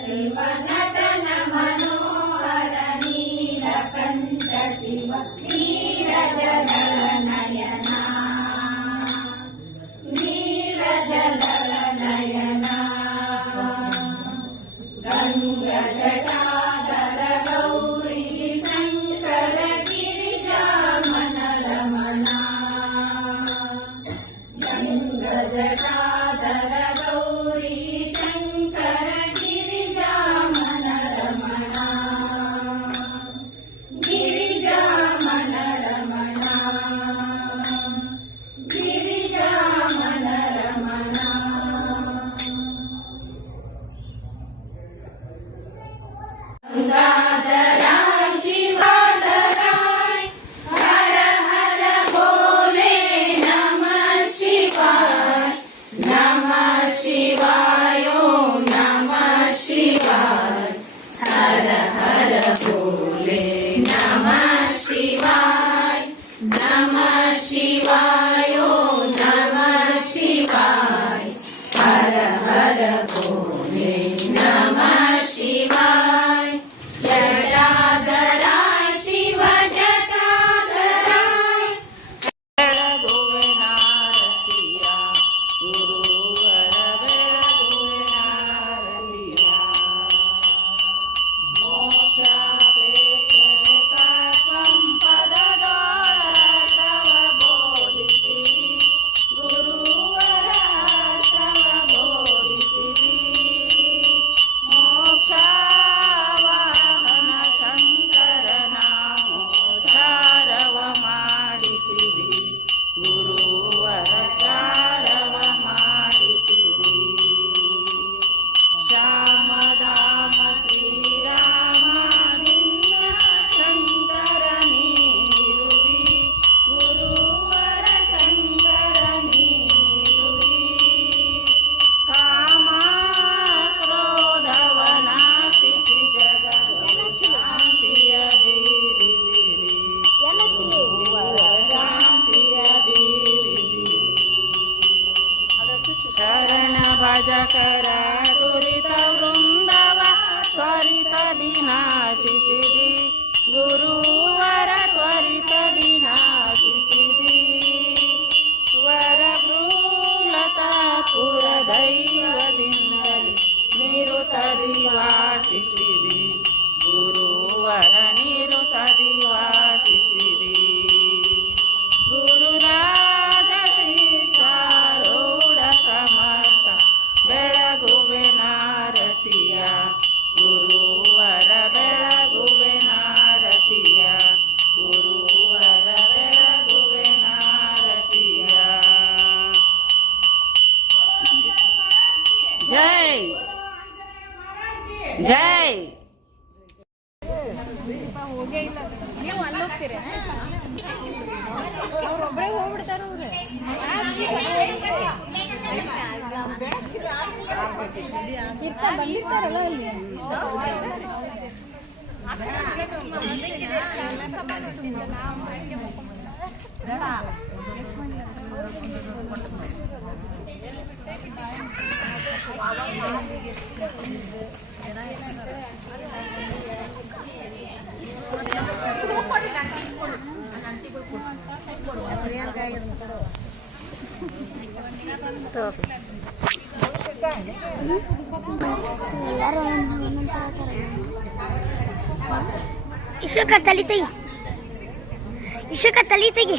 ಶಿವ ನಟನ ಮನೋಹರ ನೀಲಕಂಠ ಶಿವ ನೀರಜದಳ ನಯನ ನೀರಜದಳ ನಯನ ಗಂಗಜಟಾಧರ ಗೌರಿ ಶಂಕರ ಗಿರಿಜಾಮನ ರಮಣ ಗಂಗಜಟಾಧರ ಗೌರಿ ಶಂಕರ ಗಿರಿಜಾಮನ ರಮಣ ಗಿರಿಜಾಮನ ರಮಣ ಗಿರಿಜಾಮನ ರಮಣ ಗಂಗಾಧರ ಶಿವಧರ ಹರ ಹರ ಭೋಲೆ ನಮಃ ಶಿವಾಯ ನಮಃ ಶಿವಾಯ ಓಂ ನಮಃ ಶಿವಾಯ ಹರ ಹರ ಭೋಲೆ ನಮಃ ಶಿವಾಯ ನಮಃ ಶಿವಾಯ ಓಂ ನಮಃ ಶಿವಾಯ ಹರ ಹರ ಭೋಲೆ ನಮಃ ಶಿವಾಯ ಜಟಾಧರಾಯ ಶಿವ ಜಟಾಧರಾಯ ಬೆಳಗುವೆ ನಾರತಿಯ ಗುರುವರ ಬೆಳಗುವೆ ನಾರತಿಯ ಮೋಕ್ಷಾಪೇಕ್ಷಿತ ಸಂಪದದೊಳರ್ಥವ ಬೋಧಿಸಿರಿ ಗುರುವರ ಅರ್ಥವ ಬೋಧಿಸಿರಿ ಮೋಕ್ಷವಾಹನ ಶಂಕರನ ಮೋದ್ಧಾರವ ಮಾಡಿಸಿರಿ ಗುರುವರ ಚಾರವ ಮಾಡಿಸಿರಿ ಶ್ಯಾಮಧಾಮ ಶ್ರೀರಾಮ ನಿನ್ನ ಶಂಕರ ನೀರುವಿ ಗುರುವರ ಶಂಕರ ನೀರುವಿ ಕಾಮ ಕ್ರೋಧವ ನಾಶಿಸಿ ಜಗದ ಶಾಂತಿಯ ಬೀರಿದಿರಿ ಗುರುವರ ಶಾಂತಿಯ ಬೀರಿದಿರಿ ಶರಣ ಭಜಕರ ದುರಿತ ವೃಂದವ ತ್ವರಿತದಿ ನಾಶಿಸಿದಿ ಗುರುವರ ತ್ವರಿತದಿ ನಾಶಿಸಿದಿ ವರ ಭ್ರೂಲತಾಪುರ ದೈವದಿಂದಲೇ ನಿರುತದಿ ವಾಸಿಸಿದಿ ಗುರುವರ ನಿರುತದಿ ವಾಸಿಸಿದಿ ಗುರುರಾಜ ಸಿದ್ಧಾರೂಢ ಸಮರ್ಥ ಬೆಳಗುವೆ ನಾರತಿಯ ಗುರುವರ ಬೆಳಗುವೆ ನಾರತಿಯ ಗುರುವರ ಬೆಳಗುವೆ ನಾರತಿಯ ಜೈ ಜೈ ಹೋಗೇ ಇಲ್ಲ ನೀವು ಅಲ್ಲಿ ಹೋಗ್ತೀರ ಅವ್ರೊಬ್ಬರೇ ಹೋಗ್ಬಿಡ್ತಾರ ಬಂದಿರ್ತಾರಲ್ಲ ಅಲ್ಲಿ ಇಶೋಕ ತಲಿ ತೆಗಿ